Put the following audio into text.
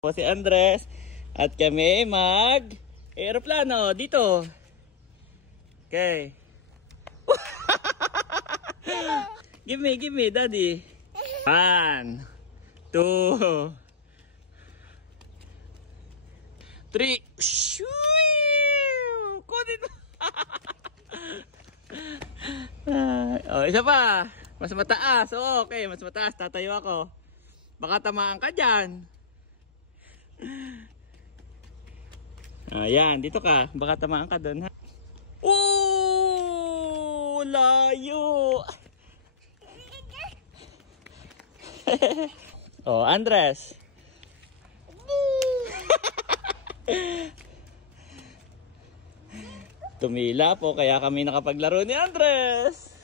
Po si Andres at kami mag aeroplano dito. Okay. give me, daddy. 1, 2, 3. Kunin mo. Oh, isa pa. Mas mataas. Oh, okay, mas mataas. Tatayo ako. Baka tamaan ka dyan. Ayan, dito ka. Baka tamaan ka doon, ha? Oh, layo. Oh, Andres. Tumila po, kaya kami nakapaglaro ni Andres.